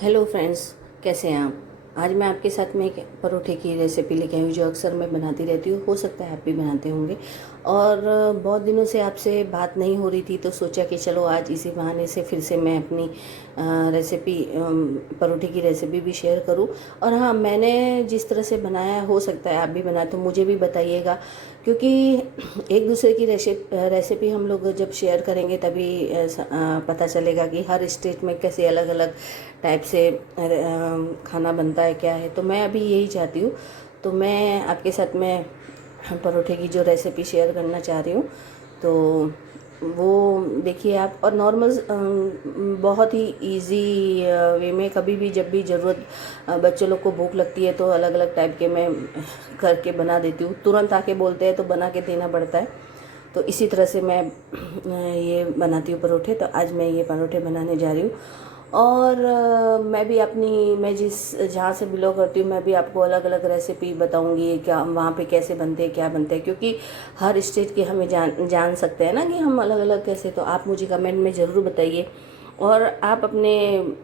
Hello friends, कैसे हैं आप। आज मैं आपके साथ में एक परोठे की रेसिपी लेके आई हूँ जो अक्सर मैं बनाती रहती हूँ। हो सकता है आप भी बनाते होंगे। और बहुत दिनों से आपसे बात नहीं हो रही थी तो सोचा कि चलो आज इसी बहाने से फिर से मैं अपनी रेसिपी परोठे की रेसिपी भी शेयर करूँ। और हाँ, मैंने जिस तरह से बनाया हो सकता है आप भी बनाए तो मुझे भी बताइएगा, क्योंकि एक दूसरे की रेसिपी हम लोग जब शेयर करेंगे तभी पता चलेगा कि हर स्टेट में कैसे अलग अलग टाइप से खाना बनता है, क्या है। तो मैं अभी यही चाहती हूँ। तो मैं आपके साथ में परोठे की जो रेसिपी शेयर करना चाह रही हूँ। तो वो देखिए आप। और नॉर्मल बहुत ही इजी वे में कभी भी जब भी ज़रूरत बच्चों लोग को भूख लगती है तो अलग अलग टाइप के मैं करके बना देती हूँ। तुरंत आके बोलते हैं तो बना के देना पड़ता है। तो इसी तरह से मैं ये बनाती हूँ परोठे। तो आज मैं ये परोठे बनाने जा रही हूँ। और मैं जिस जहाँ से बिलोंग करती हूँ मैं भी आपको अलग अलग रेसिपी बताऊँगी, क्या वहाँ पे कैसे बनते हैं, क्या बनते हैं, क्योंकि हर स्टेट की हमें जान सकते हैं ना कि हम अलग अलग कैसे। तो आप मुझे कमेंट में ज़रूर बताइए। और आप अपने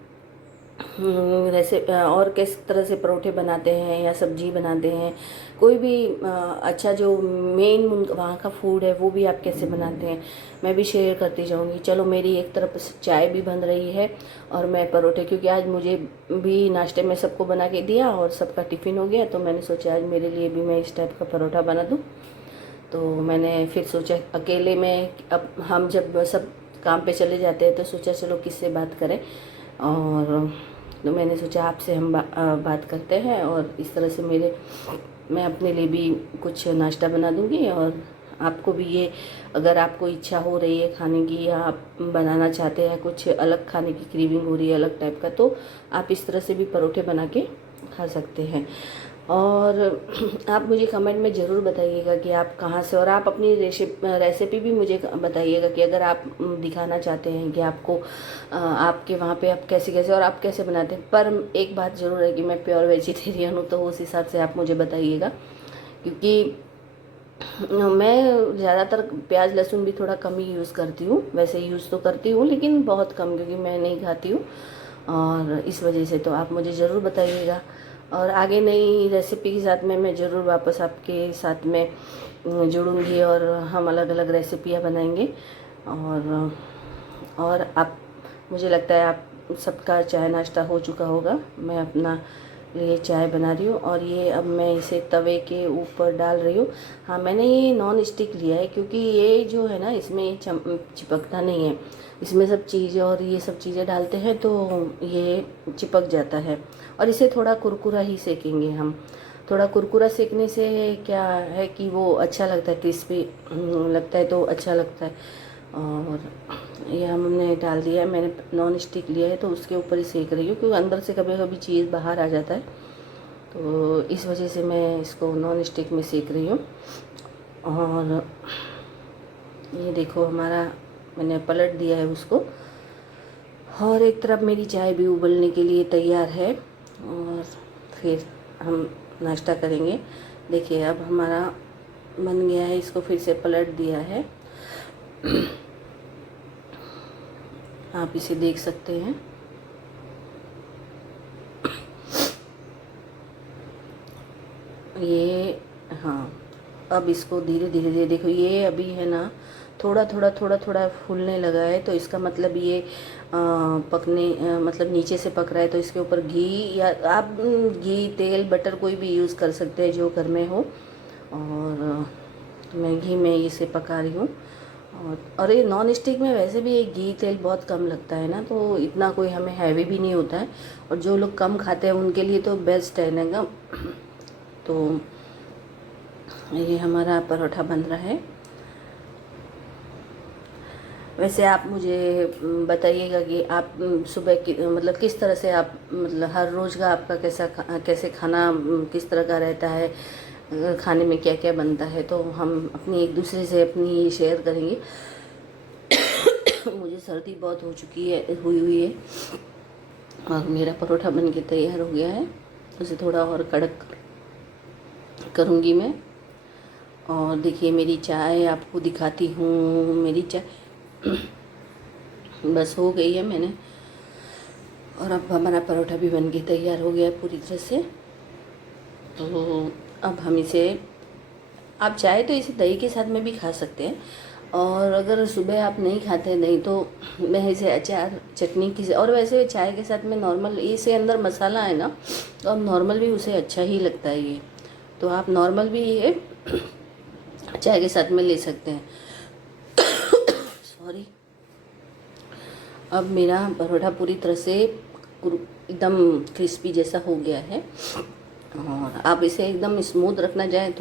और किस तरह से परोठे बनाते हैं या सब्जी बनाते हैं, कोई भी अच्छा जो मेन वहाँ का फूड है वो भी आप कैसे बनाते हैं, मैं भी शेयर करती जाऊँगी। चलो, मेरी एक तरफ से चाय भी बन रही है और मैं परोठे, क्योंकि आज मुझे भी नाश्ते में सबको बना के दिया और सबका टिफ़िन हो गया, तो मैंने सोचा आज मेरे लिए भी मैं इस टाइप का परोठा बना दूँ। तो मैंने फिर सोचा अकेले में, अब हम जब सब काम पे चले जाते हैं तो सोचा चलो किससे बात करें। और तो मैंने सोचा आपसे हम बात करते हैं और इस तरह से मैं अपने लिए भी कुछ नाश्ता बना दूंगी। और आपको भी ये, अगर आपको इच्छा हो रही है खाने की या आप बनाना चाहते हैं कुछ अलग खाने की क्रेविंग हो रही है अलग टाइप का, तो आप इस तरह से भी परोठे बना के खा सकते हैं। और आप मुझे कमेंट में ज़रूर बताइएगा कि आप कहाँ से, और आप अपनी रेसिपी भी मुझे बताइएगा कि अगर आप दिखाना चाहते हैं कि आपको आपके वहाँ पे आप कैसे कैसे और आप कैसे बनाते हैं। पर एक बात ज़रूर है कि मैं प्योर वेजिटेरियन हूँ, तो उस हिसाब से आप मुझे बताइएगा, क्योंकि मैं ज़्यादातर प्याज लहसुन भी थोड़ा कम ही यूज़ करती हूँ। वैसे यूज़ तो करती हूँ लेकिन बहुत कम, क्योंकि मैं नहीं खाती हूँ और इस वजह से। तो आप मुझे ज़रूर बताइएगा। और आगे नई रेसिपी के साथ में मैं ज़रूर वापस आपके साथ में जुड़ूंगी और हम अलग अलग रेसिपियाँ बनाएंगे। और आप, मुझे लगता है आप सबका चाय नाश्ता हो चुका होगा। मैं अपना लिए चाय बना रही हूँ और ये अब मैं इसे तवे के ऊपर डाल रही हूँ। हाँ, मैंने ये नॉन स्टिक लिया है क्योंकि ये जो है ना, इसमें चिपकता नहीं है। इसमें सब चीज़ें और ये सब चीज़ें डालते हैं तो ये चिपक जाता है। और इसे थोड़ा कुरकुरा ही सेकेंगे हम। थोड़ा कुरकुरा सेकने से क्या है कि वो अच्छा लगता है, क्रिस्पी लगता है, तो अच्छा लगता है। और ये हमने डाल दिया है। मैंने नॉन स्टिक लिया है तो उसके ऊपर ही सेक रही हूँ, क्योंकि अंदर से कभी कभी चीज़ बाहर आ जाता है, तो इस वजह से मैं इसको नॉन स्टिक में सेक रही हूँ। और ये देखो, हमारा मैंने पलट दिया है उसको, और एक तरफ मेरी चाय भी उबलने के लिए तैयार है। और फिर हम नाश्ता करेंगे। देखिए अब हमारा बन गया है, इसको फिर से पलट दिया है। आप इसे देख सकते हैं। ये, हाँ, अब इसको धीरे धीरे धीरे देखो, ये अभी है ना थोड़ा थोड़ा फूलने लगा है, तो इसका मतलब ये मतलब नीचे से पक रहा है। तो इसके ऊपर घी, या आप घी तेल बटर कोई भी यूज़ कर सकते हैं जो घर में हो। और मैं घी में इसे पका रही हूँ। और ये नॉन स्टिक में वैसे भी एक घी तेल बहुत कम लगता है ना, तो इतना कोई हमें हैवी भी नहीं होता है। और जो लोग कम खाते हैं उनके लिए तो बेस्ट है ना। तो ये हमारा परोठा बन रहा है। वैसे आप मुझे बताइएगा कि आप सुबह की मतलब किस तरह से आप, मतलब हर रोज़ का आपका कैसे खाना किस तरह का रहता है, खाने में क्या क्या बनता है। तो हम अपनी एक दूसरे से अपनी शेयर करेंगे। मुझे सर्दी बहुत हो चुकी है, हुई है। और मेरा परोठा बन के तैयार हो गया है। उसे थोड़ा और कड़क करूँगी मैं। और देखिए मेरी चाय आपको दिखाती हूँ। मेरी चाय बस हो गई है। मैंने और अब हमारा परोठा भी बन के तैयार हो गया है पूरी तरह से। तो अब हम इसे, आप चाहे तो इसे दही के साथ में भी खा सकते हैं, और अगर सुबह आप नहीं खाते दही तो मैं इसे अचार चटनी की, और वैसे चाय के साथ में नॉर्मल, इसे अंदर मसाला है ना, तो अब नॉर्मल भी उसे अच्छा ही लगता है ये, तो आप नॉर्मल भी ये चाय के साथ में ले सकते हैं। सॉरी। अब मेरा परोठा पूरी तरह से एकदम क्रिस्पी जैसा हो गया है, और आप इसे एकदम स्मूथ रखना चाहें तो